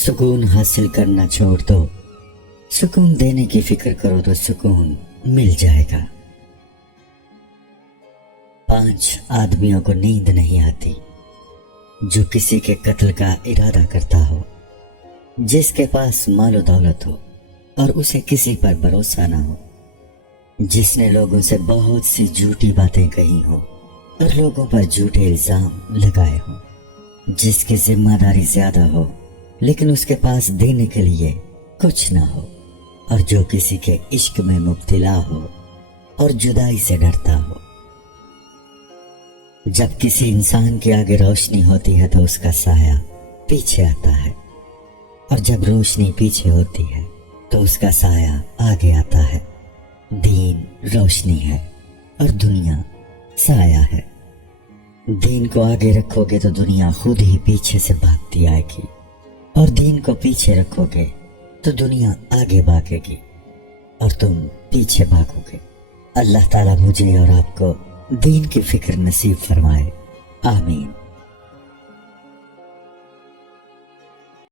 सुकून हासिल करना छोड़ दो, सुकून देने की फिक्र करो तो सुकून मिल जाएगा। 5 आदमियों को नींद नहीं आती, जो किसी के कत्ल का इरादा करता हो, जिसके पास मालो दौलत हो और उसे किसी पर भरोसा ना हो, जिसने लोगों से बहुत सी झूठी बातें कही हो और लोगों पर झूठे इल्जाम लगाए हो, जिसकी जिम्मेदारी ज्यादा हो लेकिन उसके पास देने के लिए कुछ ना हो, और जो किसी के इश्क में मुब्तला हो और जुदाई से डरता हो। जब किसी इंसान के आगे रोशनी होती है तो उसका साया पीछे आता है, और जब रोशनी पीछे होती है तो उसका साया आगे आता है। दीन रोशनी है और दुनिया साया है। दीन को आगे रखोगे तो दुनिया खुद ही पीछे से भागती आएगी, और दीन को पीछे रखोगे तो दुनिया आगे भागेगी और तुम पीछे भागोगे। अल्लाह ताला मुझे और आपको दीन की फिक्र नसीब फरमाए। आमीन।